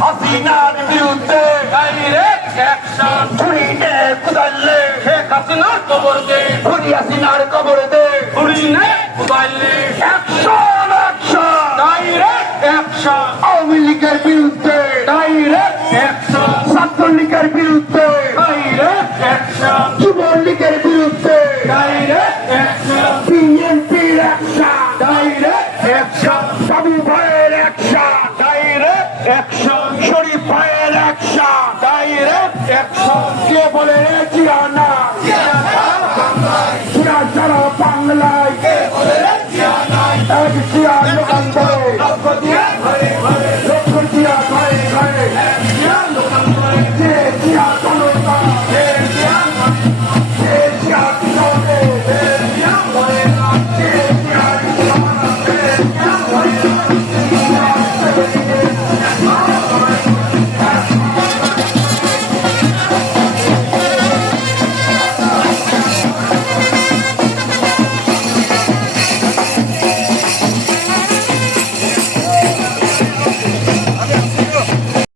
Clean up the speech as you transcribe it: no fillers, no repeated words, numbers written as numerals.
হাসিনার বিরুদ্ধে direct action খুঁড়িতে কুদাইলে Sheikh হাসিনার কবর দে খুঁড়ি হাসিনার কবর দে খুঁড়িনে কুদাইলে action action direct action Awami লীগের বিরুদ্ধে ডাইরেক্ট অ্যাকশন ছাত্রলীগের বিরুদ্ধে ডাইরেক্ট অ্যাকশন যুবলীগের বিরুদ্ধে ডাইরেক্ট অ্যাকশন